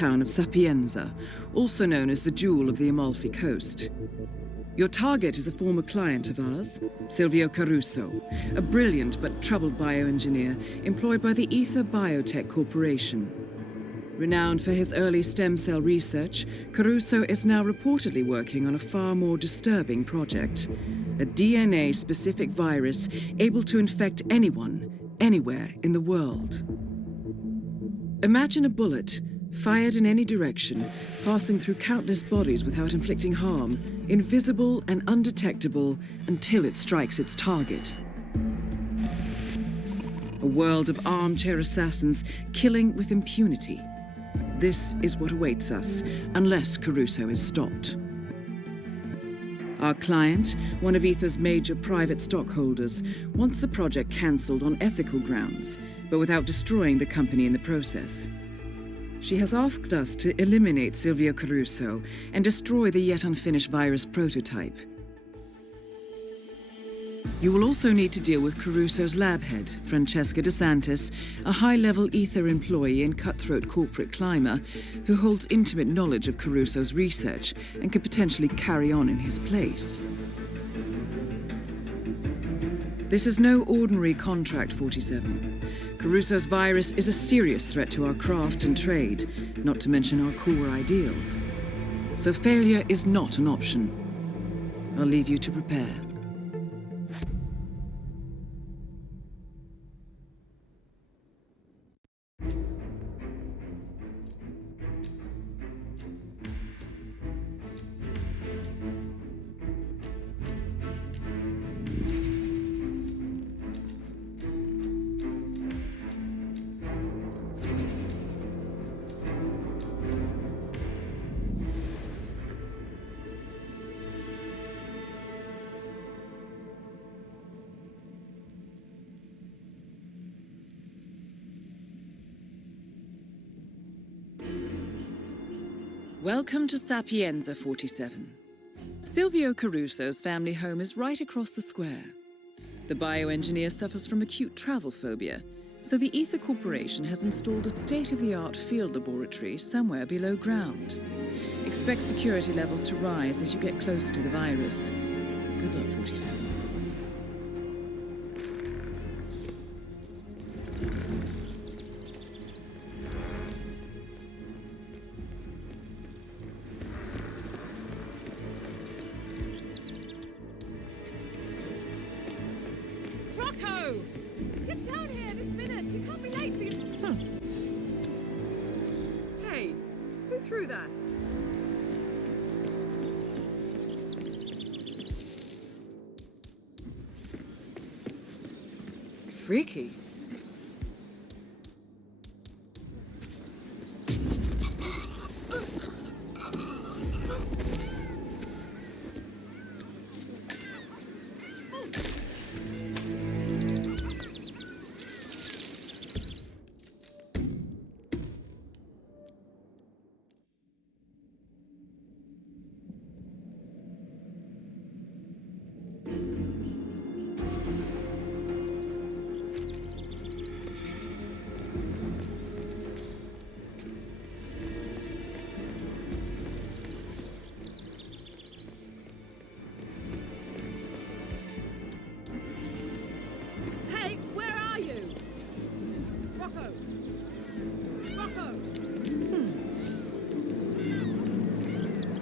town of Sapienza, also known as the Jewel of the Amalfi Coast. Your target is a former client of ours, Silvio Caruso, a brilliant but troubled bioengineer employed by the Ether Biotech Corporation. Renowned for his early stem cell research, Caruso is now reportedly working on a far more disturbing project, a DNA-specific virus able to infect anyone, anywhere in the world. Imagine a bullet, fired in any direction, passing through countless bodies without inflicting harm, invisible and undetectable until it strikes its target. A world of armchair assassins killing with impunity. This is what awaits us, unless Caruso is stopped. Our client, one of Ether's major private stockholders, wants the project cancelled on ethical grounds, but without destroying the company in the process. She has asked us to eliminate Silvio Caruso and destroy the yet unfinished virus prototype. You will also need to deal with Caruso's lab head, Francesca DeSantis, a high-level Ether employee and cutthroat corporate climber who holds intimate knowledge of Caruso's research and could potentially carry on in his place. This is no ordinary contract, 47. Caruso's virus is a serious threat to our craft and trade, not to mention our core ideals. So failure is not an option. I'll leave you to prepare. Welcome to Sapienza, 47. Silvio Caruso's family home is right across the square. The bioengineer suffers from acute travel phobia, so the Ether Corporation has installed a state-of-the-art field laboratory somewhere below ground. Expect security levels to rise as you get closer to the virus. Good luck, 47. Get down here this minute! You can't be late for your... Hey, who threw that? Freaky.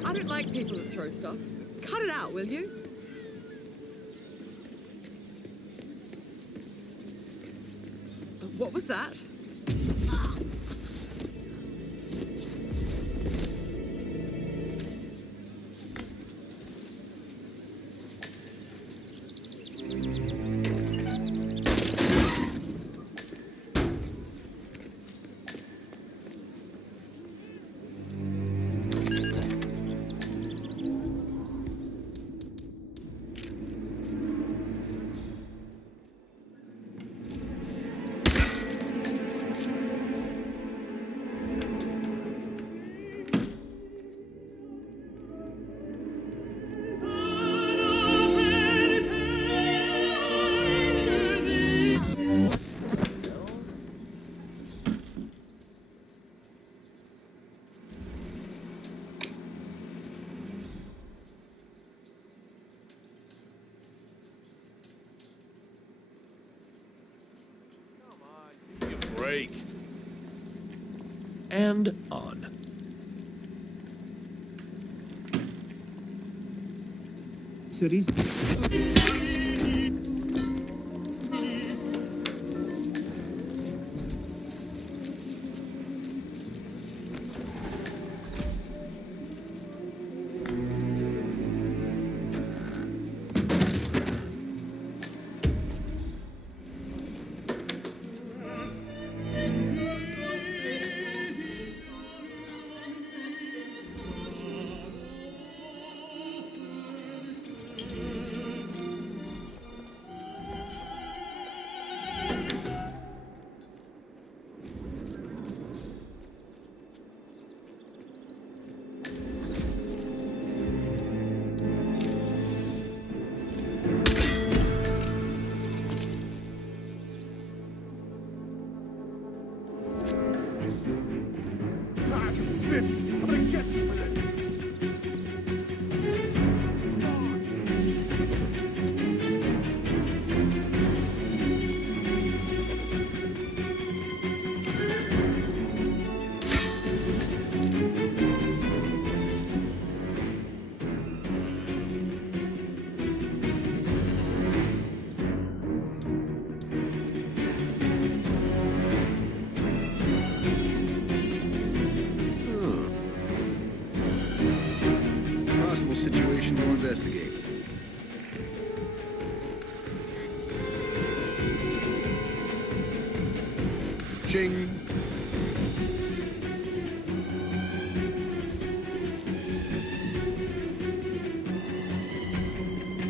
I don't like people that throw stuff. Cut it out, will you? What was that? and on. Cities. Possible situation to investigate. Ching.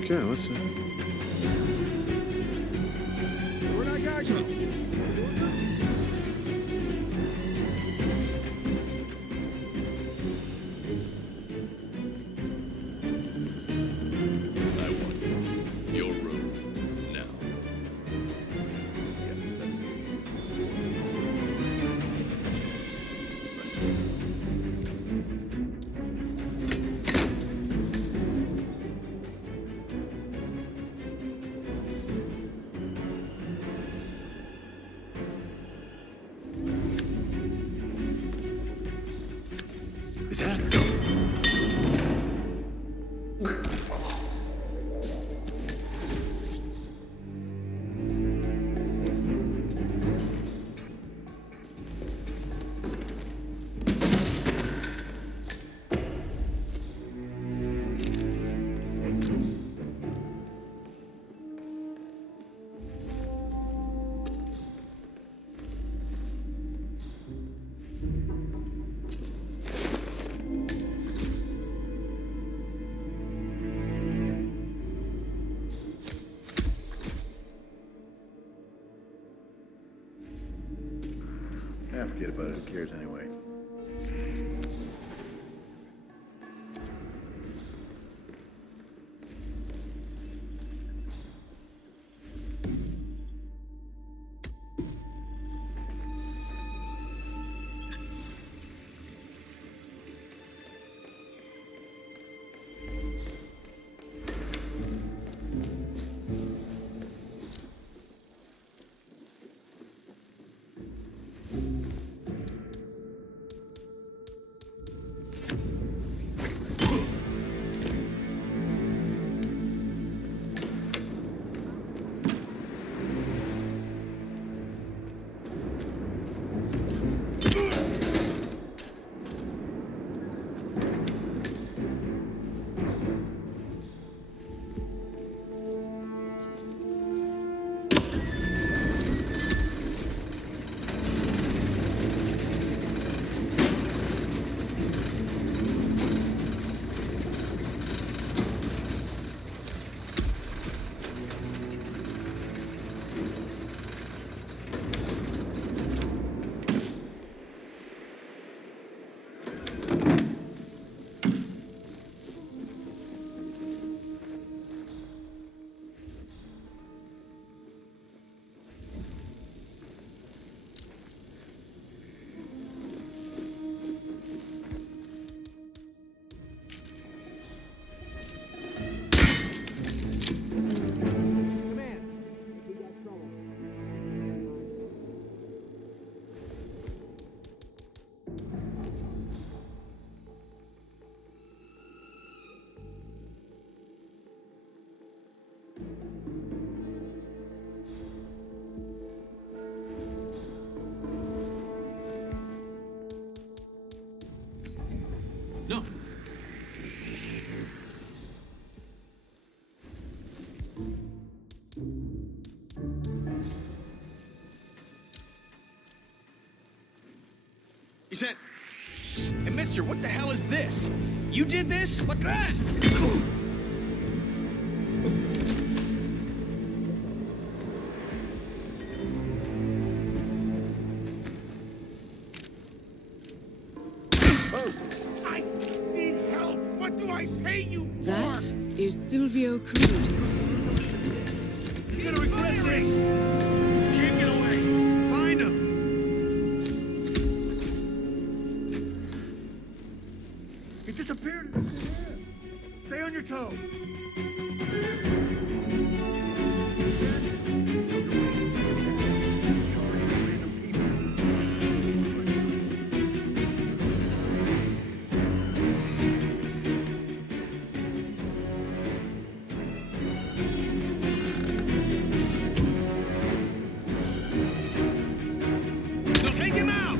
Okay, what's that? Where'd I go? I want your room now. Is that? Yeah, forget about it. Who cares anyway? No. He said, "Hey, mister, what the hell is this? You did this? What the?" I need help! What do I pay you for? That is Silvio Caruso. You're gonna regret this! Can't get away! Find him! He disappeared! Stay on your toes! No, take him out!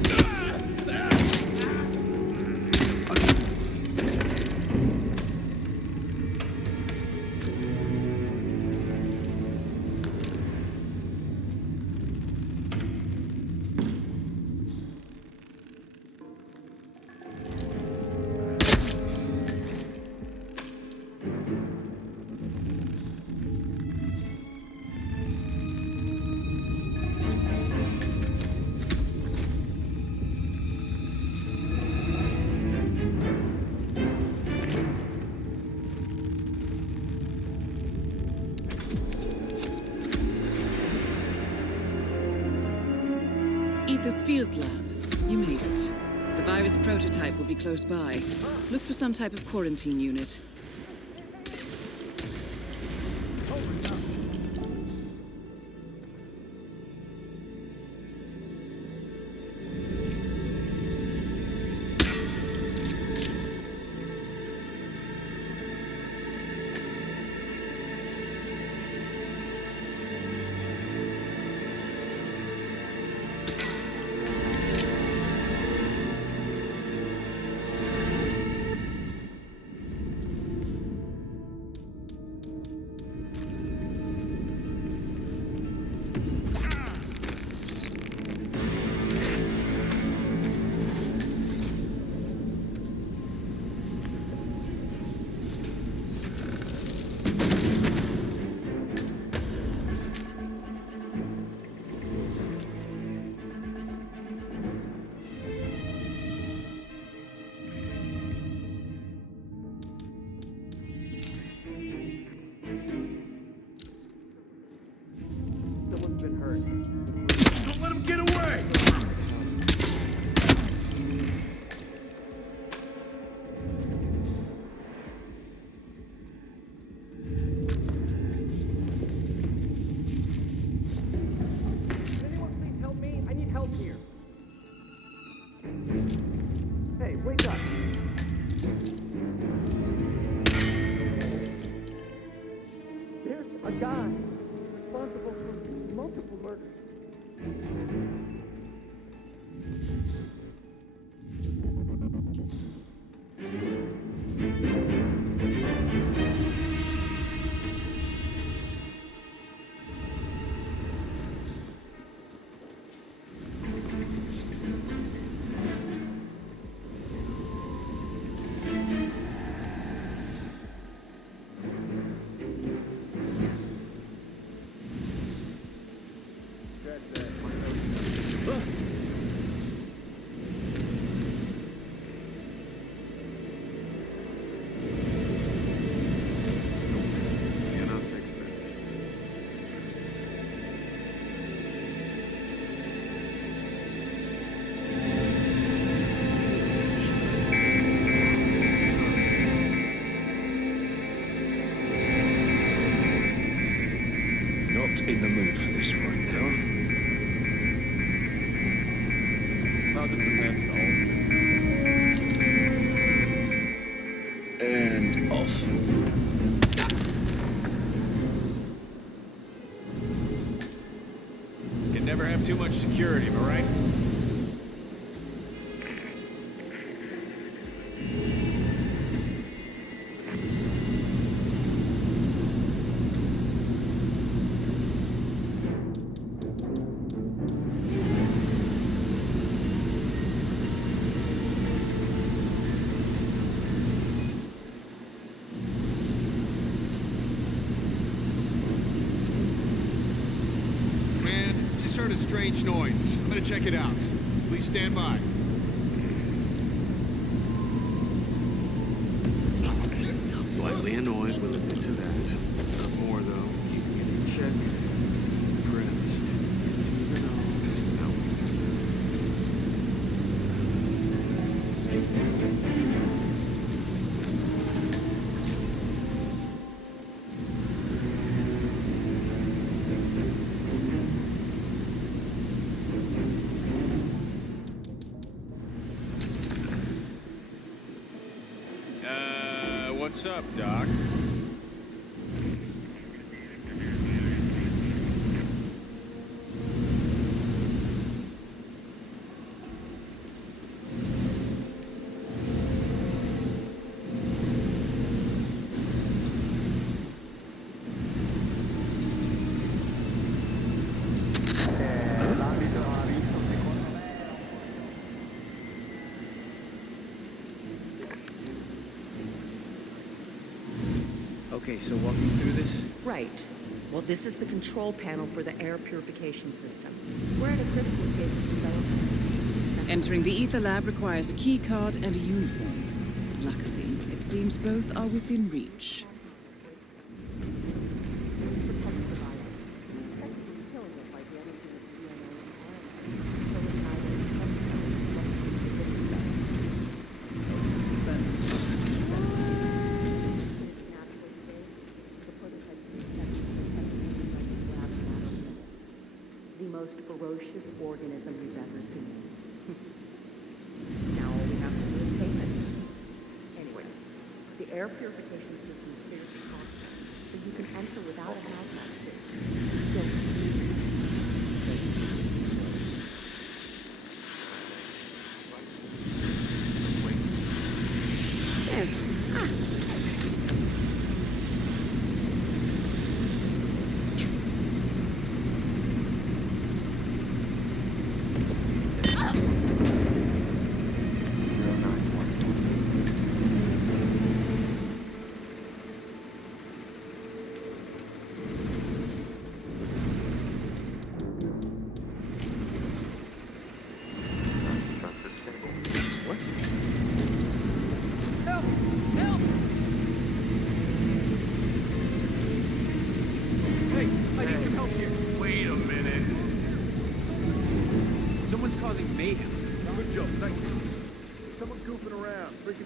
Ether's field lab. You made it. The virus prototype will be close by. Look for some type of quarantine unit. Someone's been hurt. Don't let him get away! Anyone please help me? I need help here. Hey, wake up. There's a guy responsible for multiple murders. Cannot fix that. Not in the mood for this right now. And off. Can never have too much security, am I right? heard a strange noise. I'm gonna check it out. Please stand by. Slightly annoyed, we'll admit to that. Not more, though. You can get it checked, pressed, you know, how we What's up, Doc? Okay, so walk me through this. Right. Well, this is the control panel for the air purification system. We're at a critical stage of development. Entering the ether lab requires a key card and a uniform. Luckily, it seems both are within reach. Ferocious organism you've ever seen. Now all we have to do is tape it. Anyway, the air purification system is clear for contact, so you can enter without a hazmat suit. Don't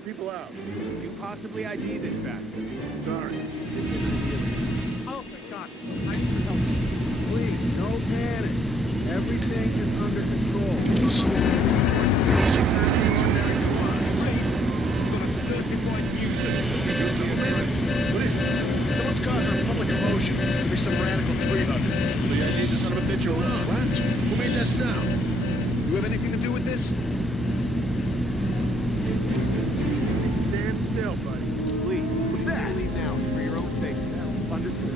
people out. Could you possibly ID this bastard? Sorry. Oh, thank God. I need your help. Please, no panic. Everything is under control. What is it? Someone's causing a public commotion. Maybe some radical tree hugger. So you ID'd the son of a bitch or what? What? Who made that sound? You have anything to do with this? Stand still, buddy. Please. What's that? Leave now. For your own sake. Understood.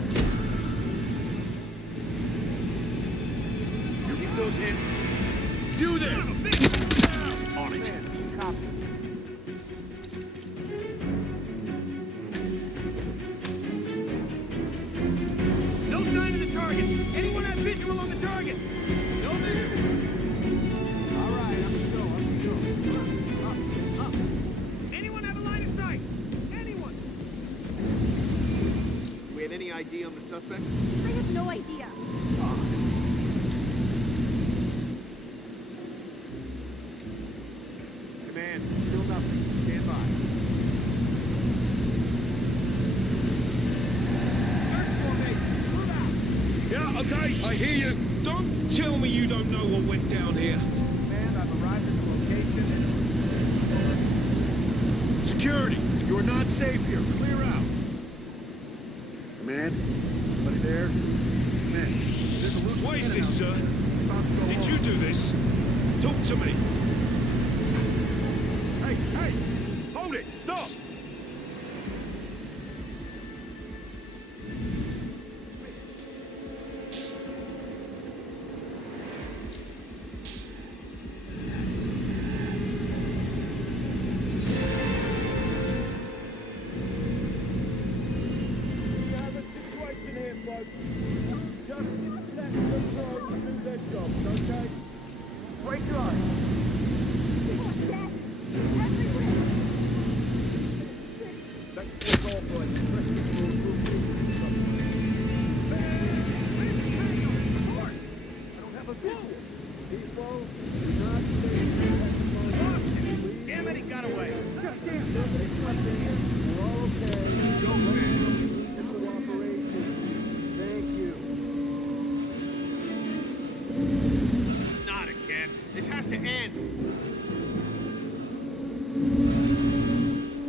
You keep those in. You there! On it. Copy. No sign of the target. Anyone have visual on the target? No visual. All right, I'm gonna go. Up. Anyone have a line of sight? Anyone? Do we have any ID on the suspect? I have no idea. Command, still nothing. Stand by. Search formation. Move out. Yeah, okay, I hear you. Don't tell me you don't know what went down here. Command, I've arrived at the location and... Security, you are not Safe here. Clear out. Command, somebody there? Command, there's a loose What is cannon this, out sir? there. About to go Did off. you do this? Talk to me. Hey! Hold it! Stop! We have a situation here, folks. Just let the drones do their job. in.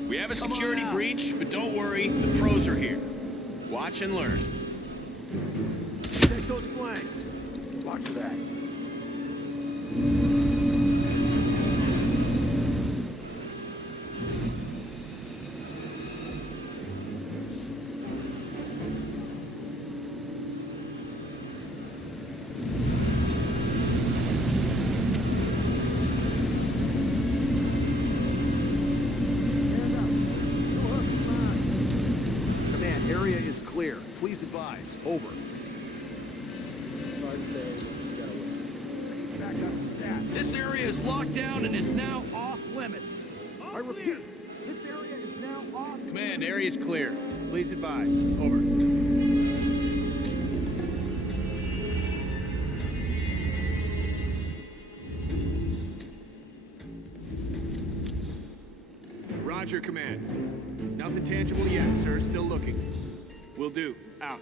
We have a security breach, but don't worry, the pros are here. Watch and learn. Check those flanks. Watch that. Command, area is clear. Please advise. Over. This area is locked down and is now off limits. I repeat, this area is now off. Command, area is clear. Please advise. Over. Roger, Command. Nothing tangible yet, sir. Still looking. Will do. Out.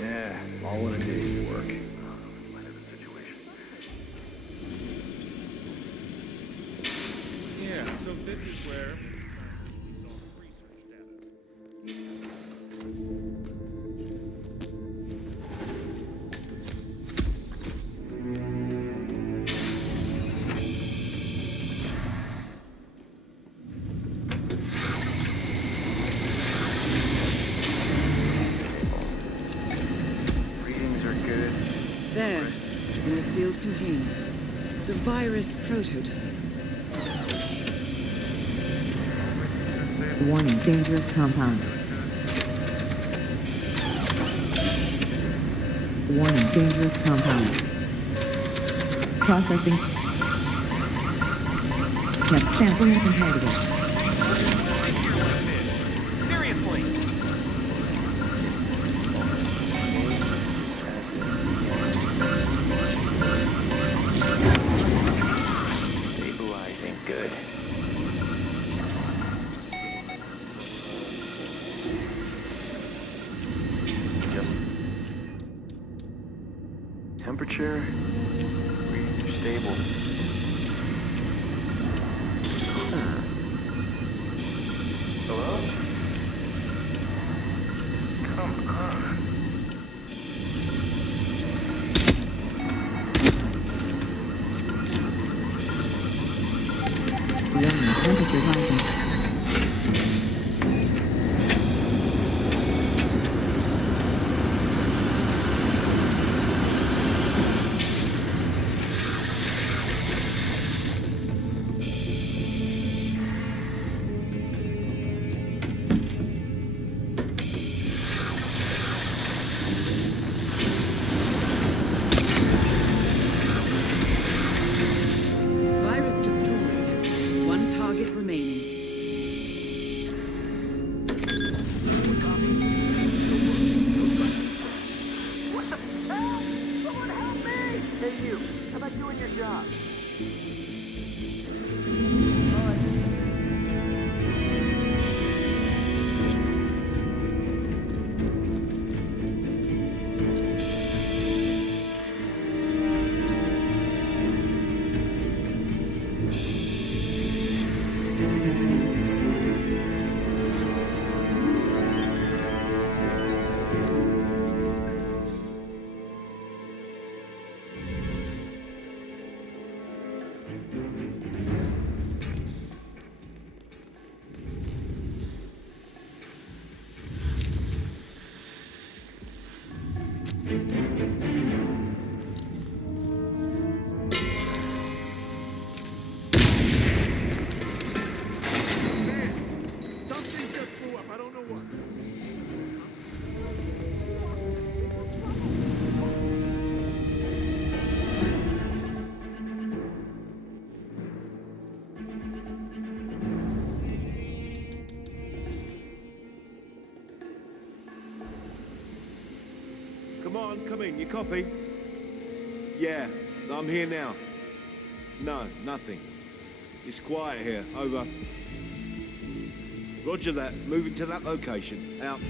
Yeah, all in a day's work. Yeah, so this is where... There, in a sealed container. The virus prototype. Warning, dangerous compound. Warning, dangerous compound. Processing. Test sample incompatible. Seriously. Stabilizing. Good. Just temperature. We're stable. Hello? Come on. Warning, temperature rising. Virus destroyed. One target remaining. What the hell? Someone help me! Hey, you. How about doing your job? on, come in. You copy? Yeah, I'm here now. No, nothing. It's quiet here. Over. Roger that. Moving to that location. Out.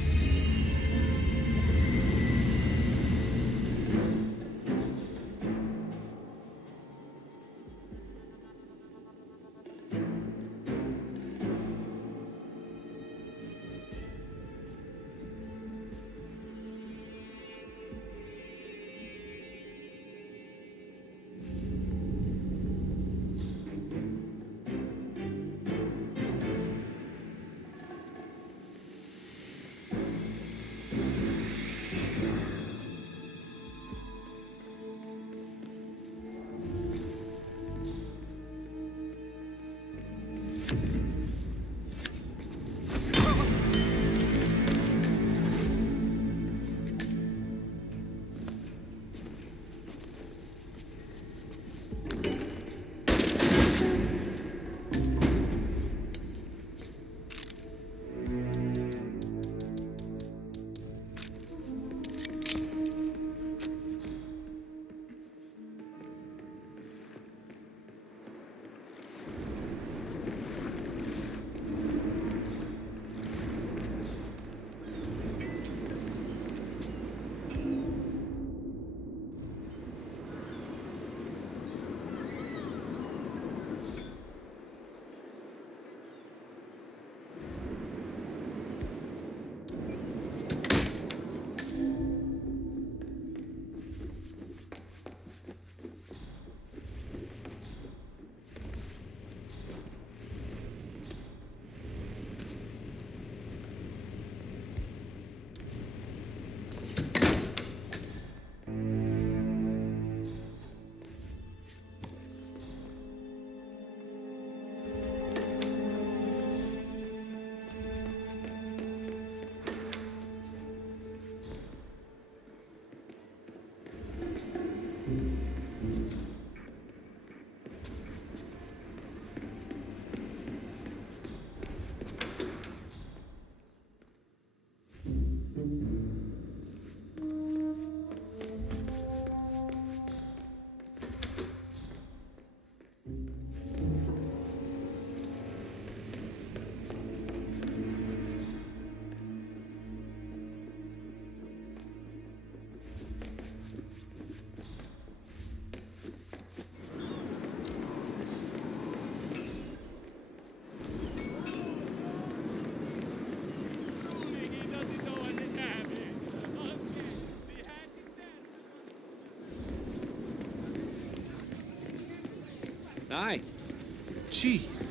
Aye. Jeez.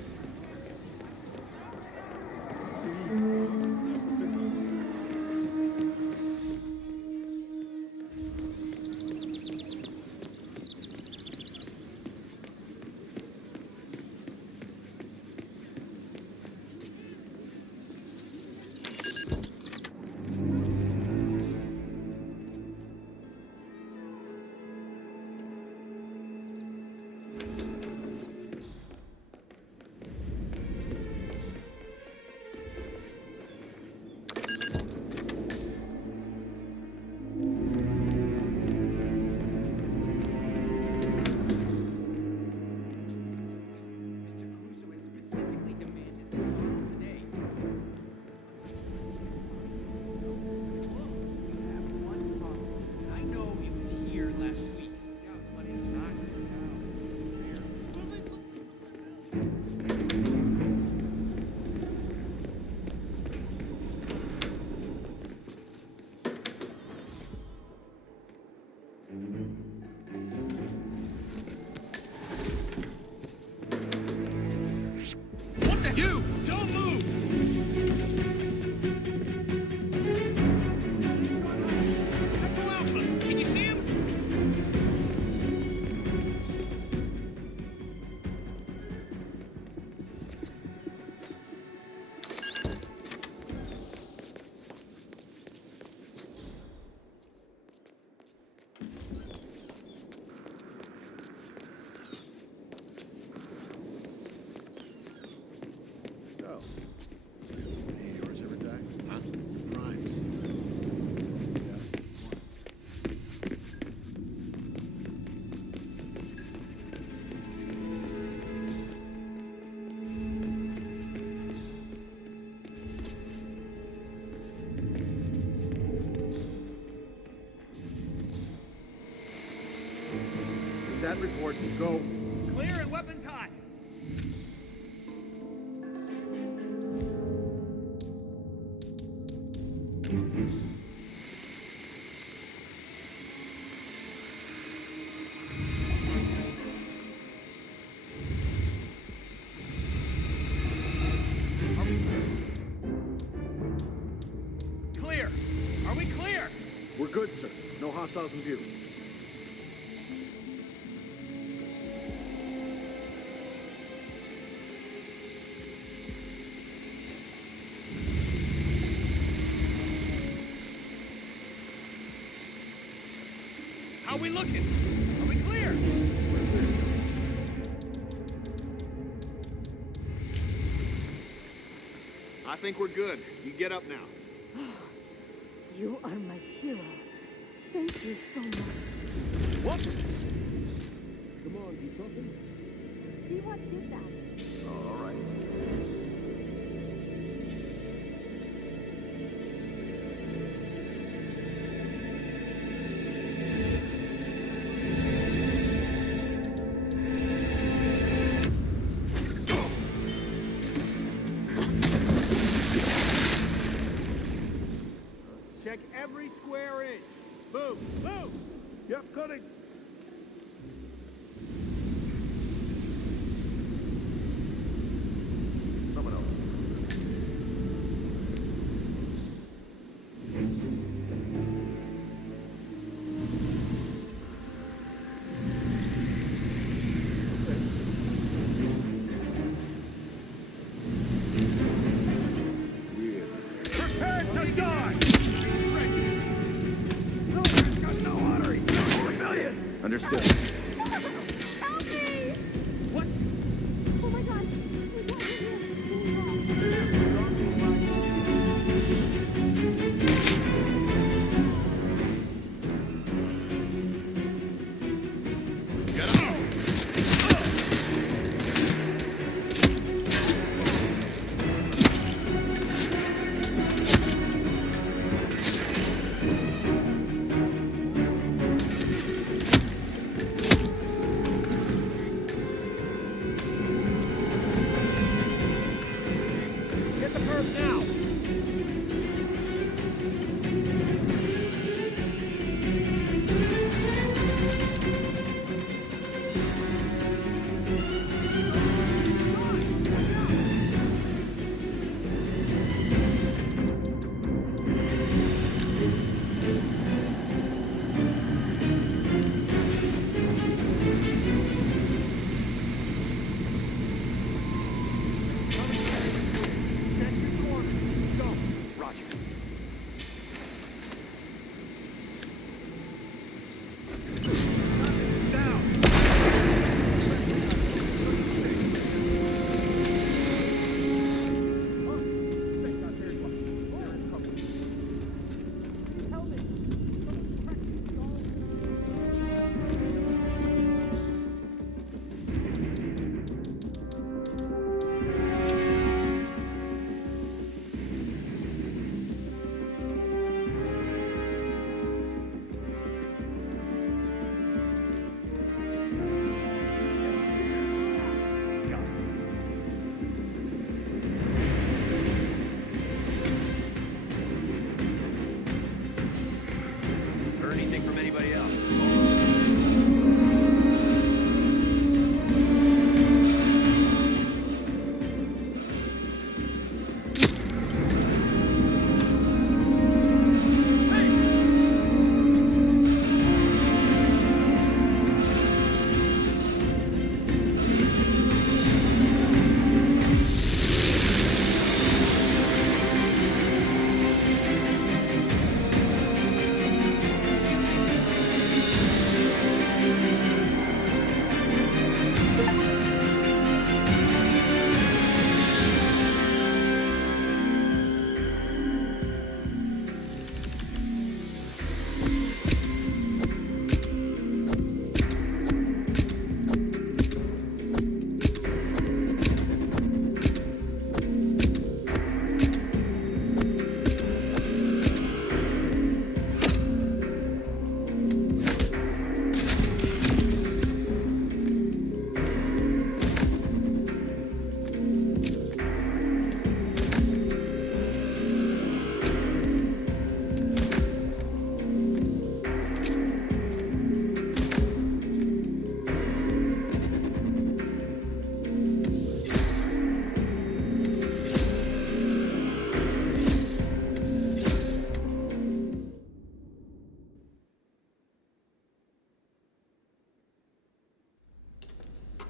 That report, go. Clear and weapons hot. Clear. Are we clear? We're good, sir. No hostiles in view. How we looking? Are we clear? I think we're good. You get up now. You are my hero. Thank you so much. What? Come on, keep talking. See what did that? All right. Check every square inch. Move, move! Yep, cutting. Someone else. Prepare to die! Understood. Help me! What? Oh my god! We got in here.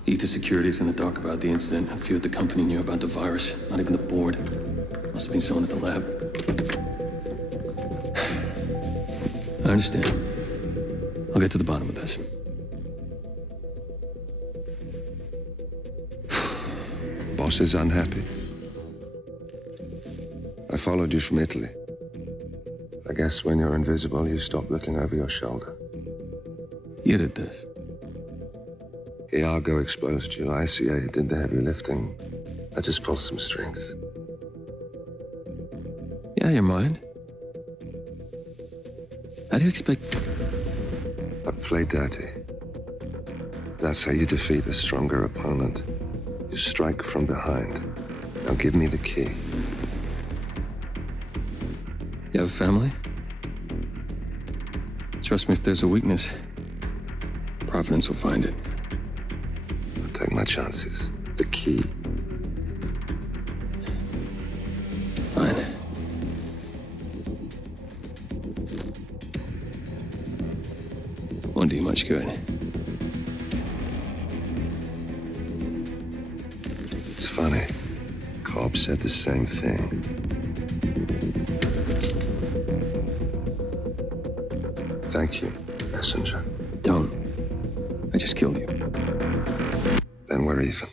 Ether Security's in the dark about the incident. A few at the company knew about the virus. Not even the board. Must have been someone at the lab. I understand. I'll get to the bottom of this. Boss is unhappy. I followed you from Italy. I guess when you're invisible, you stop looking over your shoulder. You did this. Iago exposed you. ICA did the heavy lifting. I just pulled some strings. Yeah, your mind. How do you expect... I play dirty. That's how you defeat a stronger opponent. You strike from behind. Now give me the key. You have a family? Trust me, if there's a weakness, Providence will find it. I'll take my chances. The key. Fine. Won't do you much good. It's funny. Cobb said the same thing. Thank you, messenger. Don't. I just killed you. Then we're even.